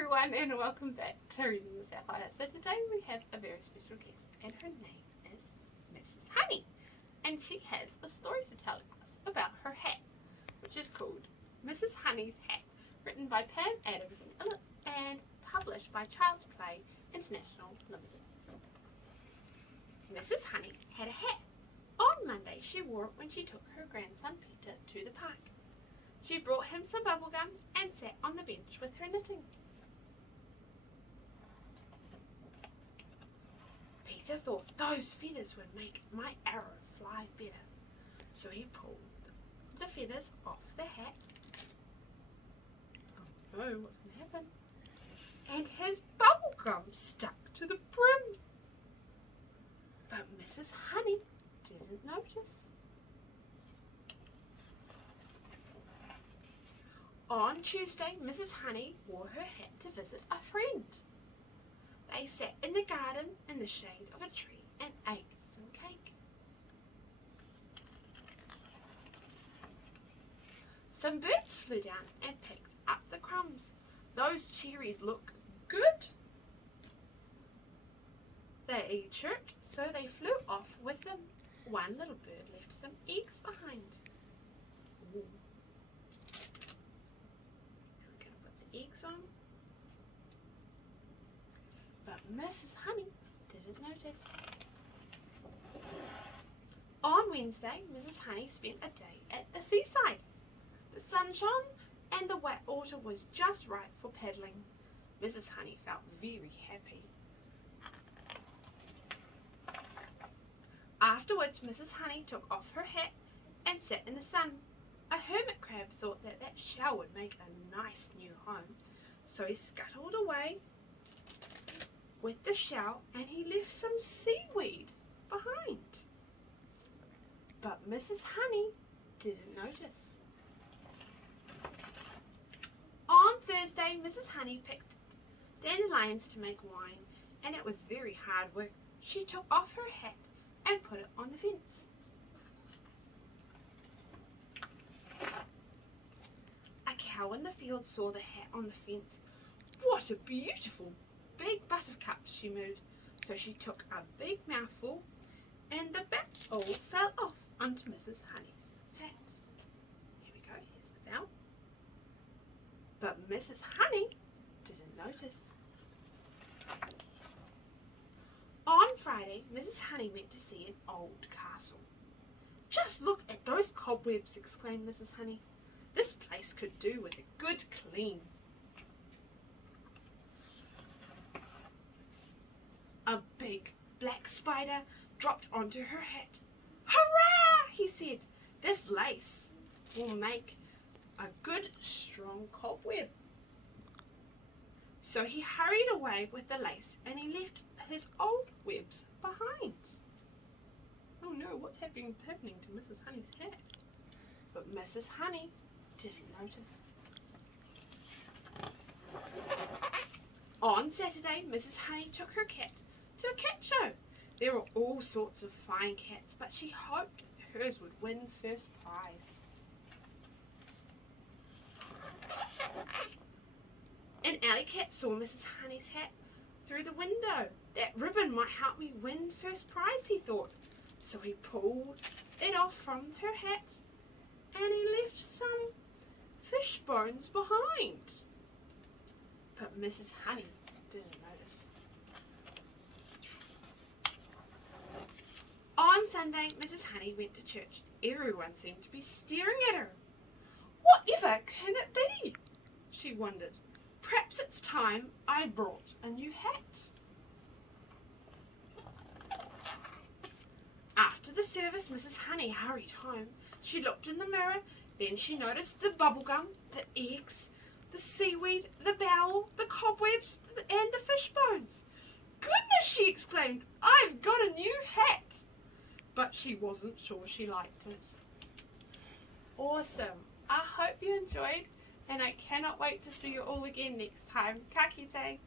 everyone, and welcome back to Reading the Sapphire. So today we have a very special guest, and her name is Mrs. Honey, and she has a story to tell us about her hat, which is called Mrs. Honey's Hat, written by Pam Adams and published by Child's Play International Limited. Mrs. Honey had a hat. On Monday she wore it when she took her grandson Peter to the park. She brought him some bubblegum and sat on the bench with her knitting. Peter thought those feathers would make my arrow fly better, so he pulled the feathers off the hat. Oh no, what's going to happen? And his bubblegum stuck to the brim. But Mrs. Honey didn't notice. On Tuesday, Mrs. Honey wore her hat to visit a friend. They sat in the garden in the shade of a tree and ate some cake. Some birds flew down and picked up the crumbs. Those cherries look good. They chirped, so they flew off with them. One little bird left some eggs behind. Ooh. Eggs on, but Mrs. Honey didn't notice. On Wednesday, Mrs. Honey spent a day at the seaside. The sun shone and the wet water was just right for paddling. Mrs. Honey felt very happy. Afterwards, Mrs. Honey took off her hat and sat in the sun. A hermit crab thought that shell would make a nice new home, so he scuttled away with the shell and he left some seaweed behind. But Mrs. Honey didn't notice. On Thursday, Mrs. Honey picked dandelions to make wine, and it was very hard work. She took off her hat and put it on the fence. A cow in the field saw the hat on the fence. What a beautiful big buttercup, she mooed. So she took a big mouthful and the back all fell off onto Mrs. Honey's hat. Here we go, here's the bell. But Mrs. Honey didn't notice. On Friday, Mrs. Honey went to see an old castle. Just look at those cobwebs, exclaimed Mrs. Honey. This place could do with a good clean. A big black spider dropped onto her hat. Hurrah, he said. This lace will make a good strong cobweb. So he hurried away with the lace and he left his old webs behind. Oh no, what's happening to Mrs. Honey's hat? But Mrs. Honey didn't notice. On Saturday, Mrs. Honey took her cat to a cat show. There were all sorts of fine cats, but she hoped hers would win first prize. An alley cat saw Mrs. Honey's hat through the window. That ribbon might help me win first prize, he thought. So he pulled it off from her hat and he left some fish bones behind. But Mrs. Honey didn't notice. On Sunday, Mrs. Honey went to church. Everyone seemed to be staring at her. Whatever can it be? She wondered. Perhaps it's time I brought a new hat. After the service, Mrs. Honey hurried home. She looked in the mirror. Then she noticed the bubblegum, the eggs, the seaweed, the bowel, the cobwebs, and the fish bones. Goodness, she exclaimed, I've got a new hat. But she wasn't sure she liked it. Awesome. I hope you enjoyed, and I cannot wait to see you all again next time. Ka kite.